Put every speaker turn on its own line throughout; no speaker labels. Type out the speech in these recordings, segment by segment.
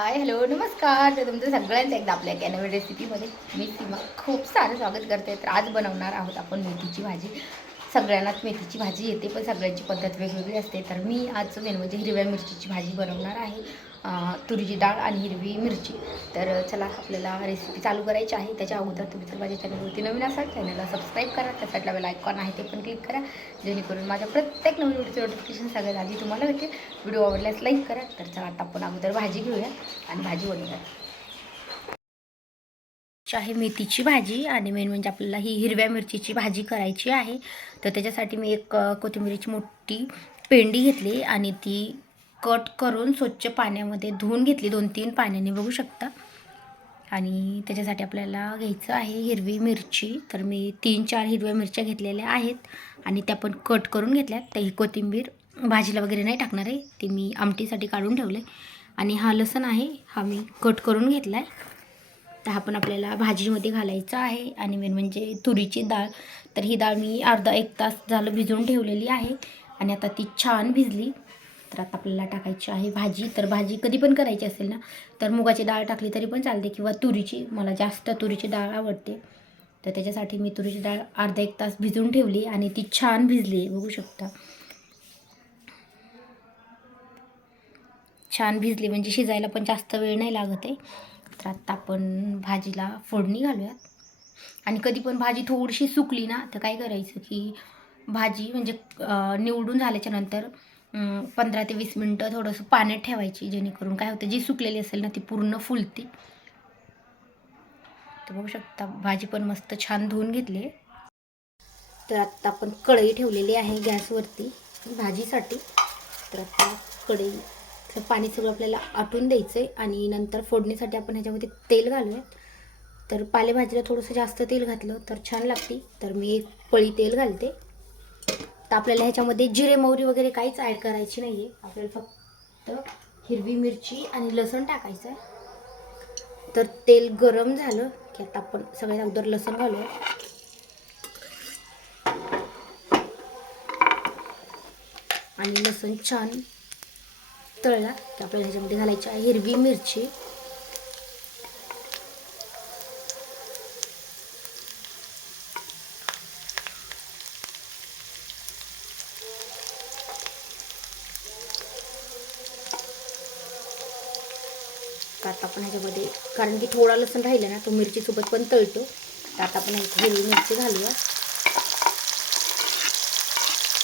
Hi hello नमस्कार. तर तुमचं सगळ्यांचं एकदा आपल्या कॅनवे रेसिपीमध्ये मी सीमा खूप सारं स्वागत करते. तर आज बनवणार आहोत आपण मेथीची भाजी. सगळ्यांनाच मेथीची भाजी येते पण सगळ्यांची पद्धत वेगवेगळी असते. तर मी आज मेन म्हणजे हिरव्या मिरचीची भाजी बनवणार आहे. तुरीची डाळ आणि हिरवी मिरची. तर चला आपल्याला रेसिपी चालू करायची आहे. त्याच्या अगोदर तुम्ही जर माझ्या चॅनलवरती नवीन असाल चॅनलला सबस्क्राईब करा. त्या साईडला बेल आयकॉन आहे ते पण क्लिक करा. जेणेकरून माझ्या प्रत्येक नवीन व्हिडिओचं नोटिफिकेशन सगळ्यात आधी तुम्हाला भेटेल. व्हिडिओ आवडल्यास लाईक करा. तर चला आता आपण अगोदर भाजी घेऊया आणि भाजी बनवूया. आहे मेथीची भाजी आणि मेन म्हणजे आपल्याला ही हिरव्या मिरचीची भाजी करायची आहे. तर त्याच्यासाठी मी एक कोथिंबीरीची मोठी पेंडी घेतली आणि ती कट करून स्वच्छ पाण्यामध्ये धुवून घेतली दोन तीन पाण्याने बघू शकता. आणि त्याच्यासाठी आपल्याला घ्यायचं आहे हिरवी मिरची. तर मी तीन चार हिरव्या मिरच्या घेतलेल्या आहेत. आणि त्या पण कट करून घेतल्यात. तर ही कोथिंबीर भाजीला वगैरे नाही टाकणार आहे. ती मी आमटीसाठी काढून ठेवले आणि हा लसण आहे. हा मी कट करून घेतला आहे तर हा पण आपल्याला भाजीमध्ये घालायचा आहे. आणि मेन म्हणजे तुरीची डाळ. तर ही डाळ मी अर्धा एक तास झालं भिजवून ठेवलेली आहे. आणि आता ती छान भिजली. तर आता आपल्याला टाकायची आहे भाजी. तर भाजी कधी पण करायची असेल ना तर मुगाची डाळ टाकली तरी पण चालते किंवा तुरीची. मला जास्त तुरीची डाळ आवडते. तर त्याच्यासाठी मी तुरीची डाळ अर्धा एक तास भिजवून ठेवली आणि ती छान भिजली बघू शकता. छान भिजली म्हणजे शिजायला पण जास्त वेळ नाही लागत आहे. तर आत्ता आपण भाजीला फोडणी घालूयात. आणि कधी पण भाजी थोडीशी सुकली ना तर काय करायचं की भाजी म्हणजे निवडून झाल्याच्यानंतर पंधरा ते वीस मिनटं थोडंसं पाण्यात ठेवायची जेणेकरून काय होतं जी सुकलेली असेल ना ती पूर्ण फुलते. तर बघू शकता भाजी पण मस्त छान धुवून घेतली. तर आत्ता आपण कढई ठेवलेली आहे गॅसवरती भाजीसाठी. तर आता कढई तर पाणी सगळं आपल्याला आटून द्यायचं आहे आणि नंतर फोडणीसाठी आपण ह्याच्यामध्ये तेल घालूयात. तर पालेभाजीला थोडंसं जास्त तेल घातलं तर छान लागते. तर मी एक पळी तेल घालते. तर आपल्याला ह्याच्यामध्ये जिरे मोहरी वगैरे काहीच ॲड करायची नाही आहे आपल्याला फक्त हिरवी मिरची आणि लसूण टाकायचं आहे. तर तेल गरम झालं की आता आपण सगळ्यात अगोदर लसूण घालूया. आणि लसूण छान तळला की आपल्याला ह्याच्यामध्ये घालायची आहे हिरवी मिरची. आता आपण ह्याच्यामध्ये कारण की थोडा लसण राहिला ना तो मिरचीसोबत पण तळतो. तर आता आपण ह्याची हिरवी मिरची घालूया.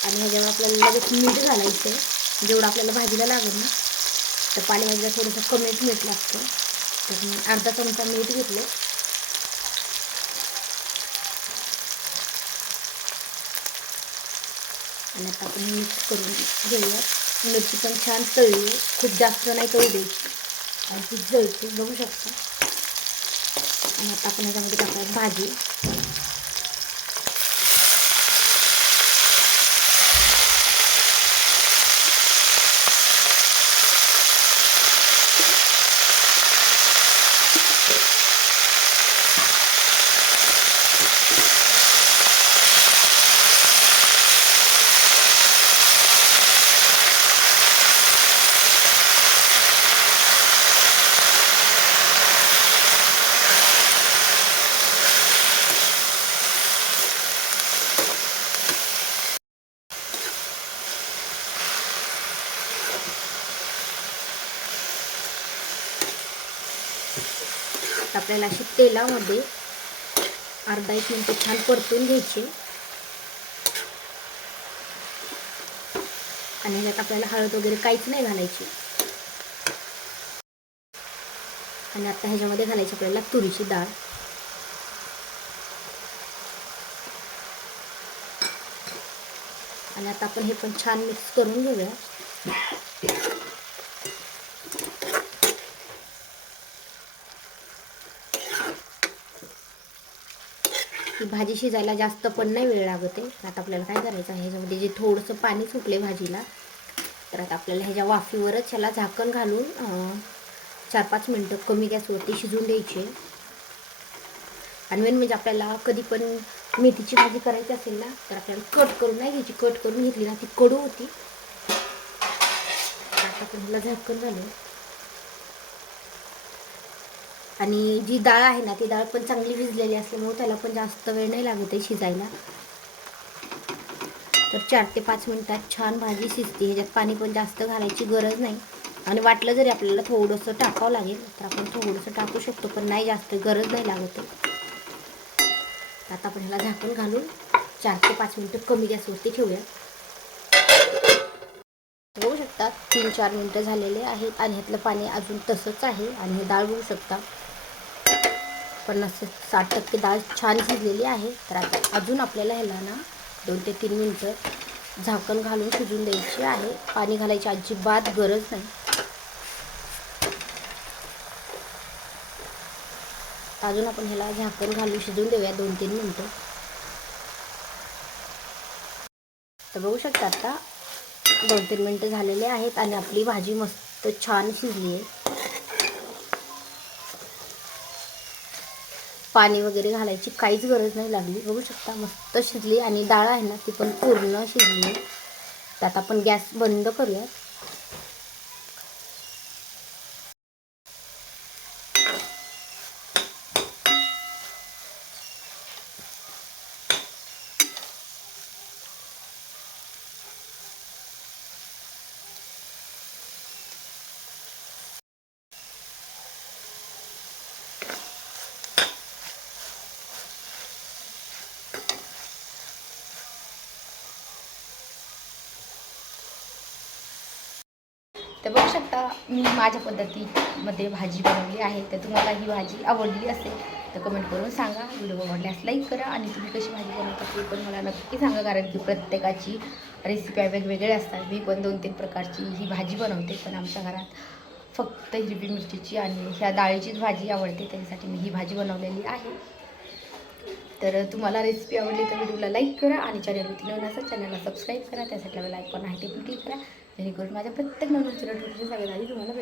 आणि ह्याच्यावर आपल्याला लगेच मीठ घालायचं आहे. जेवढं आपल्याला भाजीला लागेल ना तर पालेभाजीला थोडंसं कमीच मीठ लागतं. तर मी अर्धा चमचा मीठ घेतलं. आणि आता आपण मिक्स करून घेऊया. मिरची पण छान तळली. खूप जास्त नाही तळू द्यायची. आणि ती जळते बघू शकता. आणि आता आपण याच्यामध्ये टाकूया भाजी. आता आपल्याला अशी तेलामध्ये अर्धा एक मिनटं छान परतून घ्यायची. आणि ह्याच्यात आपल्याला हळद वगैरे काहीच नाही घालायची. आणि आता ह्याच्यामध्ये घालायची आपल्याला तुरीची डाळ. आणि आता आपण हे पण छान मिक्स करून घेऊया ही भाजी शिजायला जास्त पण नाही वेळ लागत आता आपल्याला काय करायचं आहे? ह्याच्यामध्ये जे थोडंसं पाणी सुटले भाजीला तर आता आपल्याला ह्याच्या वाफीवरच ह्याला झाकण घालून चार पाच मिनटं कमी गॅसवरती शिजून द्यायचे. आणि मेन म्हणजे आपल्याला कधी पण मेथीची भाजी करायची असेल ना तर आपल्याला कट करून नाही घ्यायची. कट करून घेतली ना ती कडू होती. आता पण ह्याला झाकण घालू आणि जी डाळ आहे ना ती डाळ पण चांगली भिजलेली असल्यामुळे त्याला पण जास्त वेळ नाही लागत आहे शिजायला. तर चार ते पाच मिनटात छान भाजी शिजते. ह्याच्यात पाणी पण जास्त घालायची गरज नाही. आणि वाटलं जरी आपल्याला थोडंसं टाकावं लागेल तर आपण थोडंसं टाकू शकतो पण नाही जास्त गरज नाही लागत आहे. आता आपण ह्याला झाकून घालून चार ते पाच मिनटं कमी गॅसवरती ठेवूया. बघू शकता तीन चार मिनटं झालेले आहेत आणि ह्यातलं पाणी अजून तसंच आहे आणि हे डाळ बघू शकता. पन्नास ते साठ टक्के डाळ छान शिजलेली आहे. तर आता अजून आपल्याला ह्याला ना दोन ते तीन मिनटं झाकण घालून शिजून द्यायची आहे. पाणी घालायची अजिबात गरज नाही. अजून आपण ह्याला झाकण घालून शिजून देऊया दोन तीन मिनटं. तर बघू शकता आता दोन तीन मिनटं झालेले आहेत आणि आपली भाजी मस्त छान शिजली आहे. पाणी वगैरे घालायची काहीच गरज नाही लागली. बघू शकता मस्त शिजली आणि डाळ आहे ना ती पण पूर्ण शिजली. तर आता आपण गॅस बंद करूयात. तर बघू शकता मी माझ्या पद्धतीमध्ये भाजी बनवली आहे. तर तुम्हाला ही भाजी आवडली असेल तर कमेंट करून सांगा. व्हिडिओ आवडल्यास लाईक करा आणि तुम्ही कशी भाजी बनवता ते पण मला नक्की सांगा. कारण की प्रत्येकाची रेसिपी वेगवेगळ्या असतात. मी पण दोन तीन प्रकारची ही भाजी बनवते पण आमच्या घरात फक्त हिरवी मिरचीची आणि ह्या डाळीचीच भाजी आवडते. त्याच्यासाठी मी ही भाजी बनवलेली आहे. तर तुम्हाला रेसिपी आवडली तर व्हिडिओला लाईक करा आणि चॅनलवरती नवीन असा चॅनलला सबस्क्राईब करा. त्यासाठी लाईक पण आहे ते पण क्लिक करा. जेणेकरून माझ्या प्रत्येक नवीन नोटिफिकेशन सगळ्यात आधी तुम्हाला